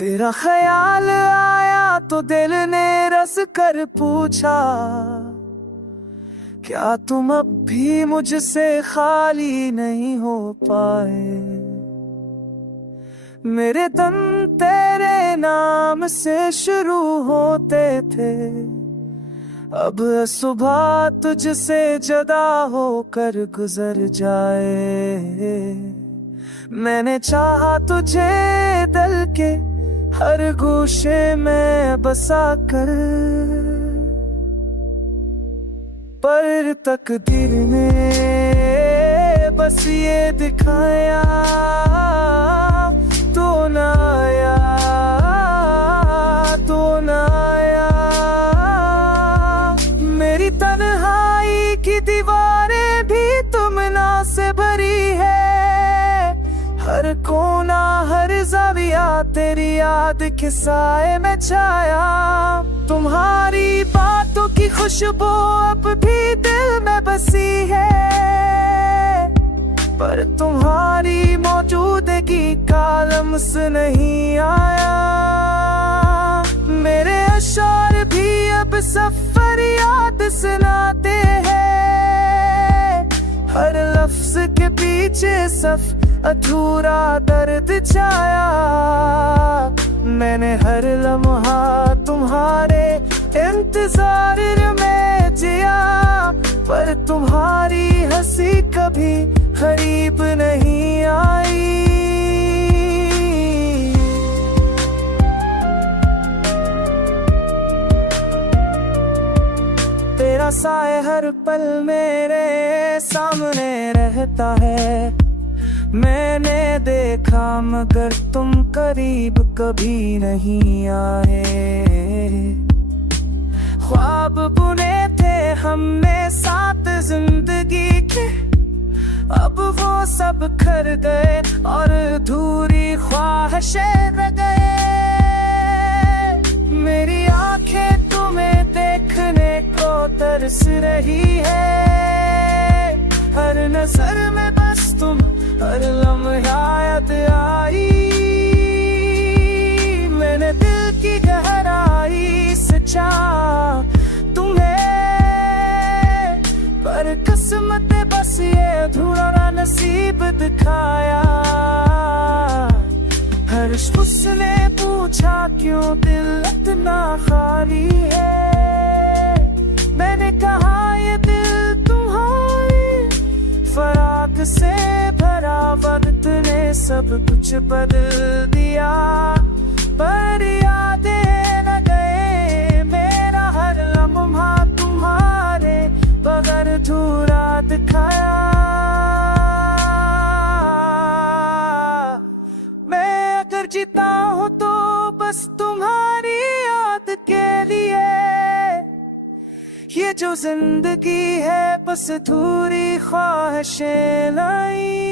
तेरा ख्याल आया तो दिल ने रस कर पूछा, क्या तुम अब भी मुझसे खाली नहीं हो पाए। मेरे दम तेरे नाम से शुरू होते थे, अब सुबह तुझसे जदा होकर गुजर जाए। मैंने चाहा तुझे दिल के हर गोशे में बसा कर, पर तकदीर ने बस ये दिखाया तो ना आया, तो ना आया। मेरी तन्हाई की दीवारें भी तुमना से भरी है, हर कोना हर ज़ाविया तेरी याद के साए में छाया। तुम्हारी बातों की खुशबू अब भी दिल में बसी है, पर तुम्हारी मौजूदगी का लम्स नहीं आया। मेरे अशार भी अब सफर याद सुनाते हैं, हर लफ्ज के पीछे सफ अधूरा दर्द छाया। मैंने हर लम्हा तुम्हारे इंतजार में जिया, पर तुम्हारी हंसी कभी करीब नहीं आई। तेरा साए हर पल मेरे सामने रहता है, मैंने देखा मगर तुम करीब कभी नहीं आए। ख्वाब बुने थे हमने साथ जिंदगी के, अब वो सब खर गए और अधूरी ख्वाहिशें रह गए। मेरी आंखें तुम्हें देखने को तरस रही है, हर नजर में बस तुम, हर लम्हा याद आई। मैंने दिल की गहराई से चाहा तुम्हें, पर किस्मत ने बस ये अधूरा नसीब दिखाया। हर शख्स ने पूछा क्यों दिल इतना खाली है, मैंने कहा ये दिल तुम्हारी फराक से भरा वक्त ने सब कुछ बदल दिया। पर यादें न गए, मेरा हर लम्हा तुम्हारे बगैर अधूरा दिखाया। मैं अगर जीता हूँ तो बस तुम्हारी याद के लिए, ये जो जिंदगी है बस अधूरी ख्वाहिशें लाई।